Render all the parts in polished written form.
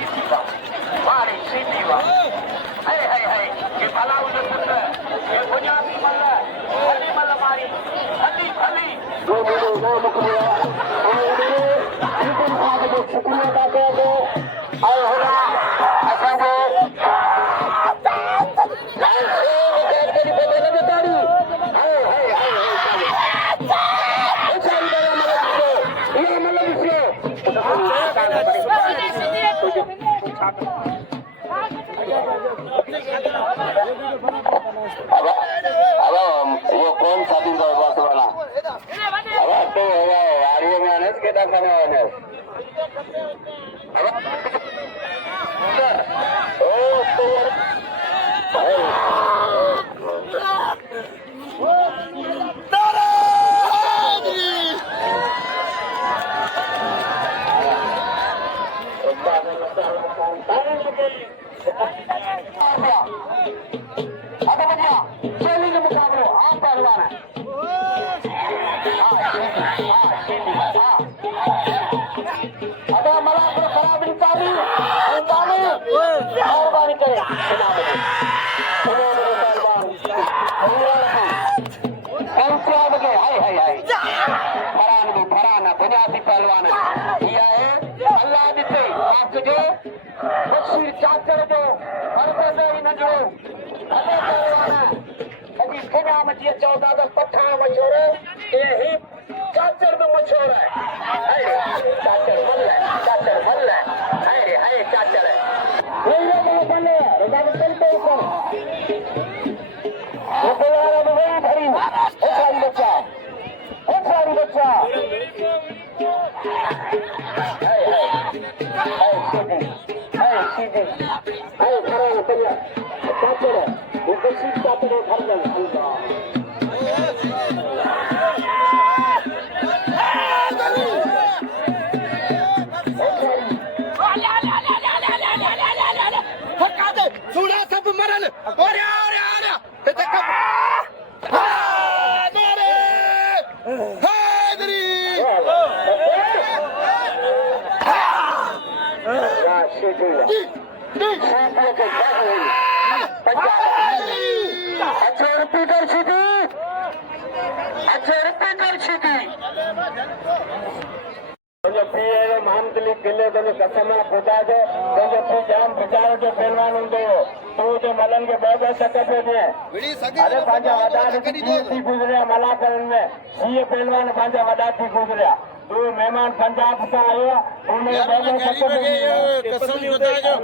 Mari sini wa. Hai. Ke palau je putra. Ke punya mala. Hari mala mari. Khali. No mukmila. Ini भाग जो सुकून का को और होला ऐसा वो अब वो कौन साथी का बात वाला अब तो आर्य में अनस के दाखने वाले ओ तो पहलवान किया है अल्लाह दिते आपके बशीर चाचर जो हरबंदे नजरो अने पहलवान अभी खेना मचिया 14 का पट्ठा मशहूर है ये ही चाचर में मशहूर है चाचर मल्ल हाय चाचर है ये लोग बने रजा चलते ऊपर वो पहलवान तो वही भरी ओ सारी बच्चा मानतली किले कसम खुदा जो जान बचाव जो पहलवान होंगे तो जो मलन के बहुत सकते थे अरे पांचा वडा थी गुजरिया मलाकरण में ये पहलवान पांचा वडा थी गुजरिया तो मेहमान पंजाब का आया उन्हें बहुत सकते कसम खुदा जो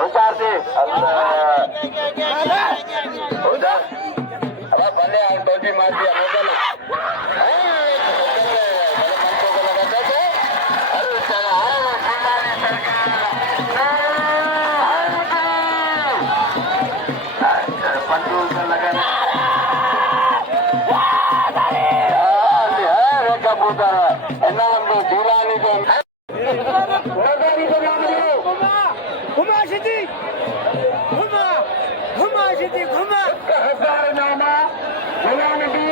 उतार दे उधर अब भले डोजी मार दिया मोबाइल अरे चला पंडू से लगा कबूतर नाम तो जीवानी को नगारी को नाम लो घुमा हजारनामा गुलाम नबी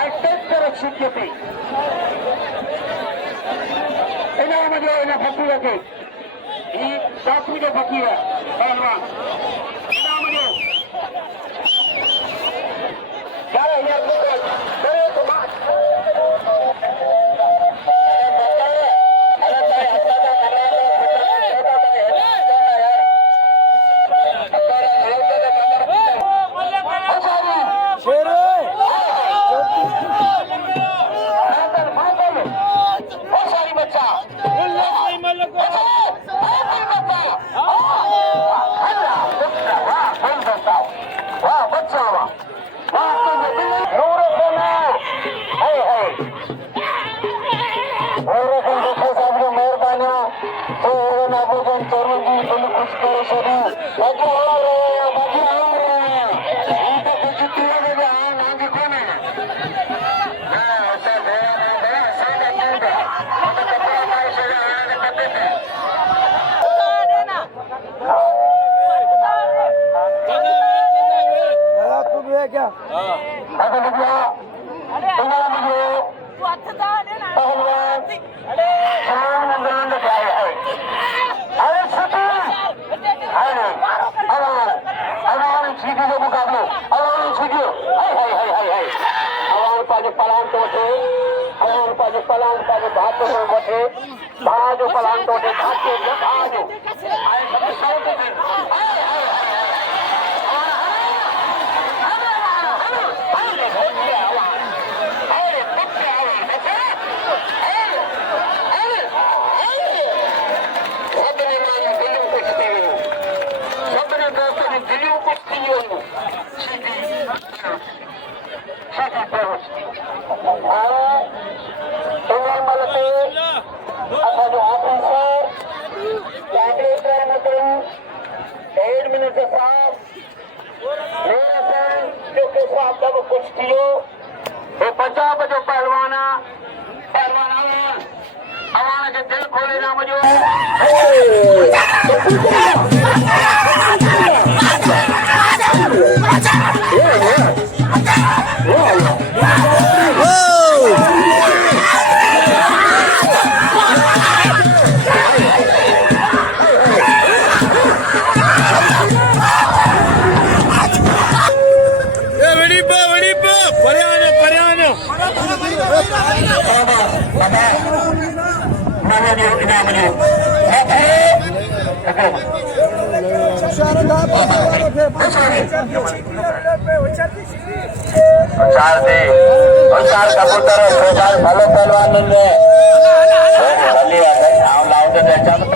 अठ्ठेत्तर शिक्षिती इनामध्ये इना फकीर के ही सातवी के फकीर पहलवान इनामध्ये क्या यार करे तो बात Oh आता बघूया तुम्हाला म्हणजे पहलवान छान आंदोलन आहे अरे सुटी अरे अवान सीधी जो मुकाबलो अवान सीधी हाय हाय हाय हाय हाय अवान पाजे पलान तोटे अवान पाजे पलान पाजे भात तो मोठे भाजो पलान तोटे भाजो भाजो आए सब साउथ हाय हाय पंजाब जो पहलवाना अवान के दिल खोले ना मुझे चार कबूतर 4 पहलवान लावतो त्याच्यात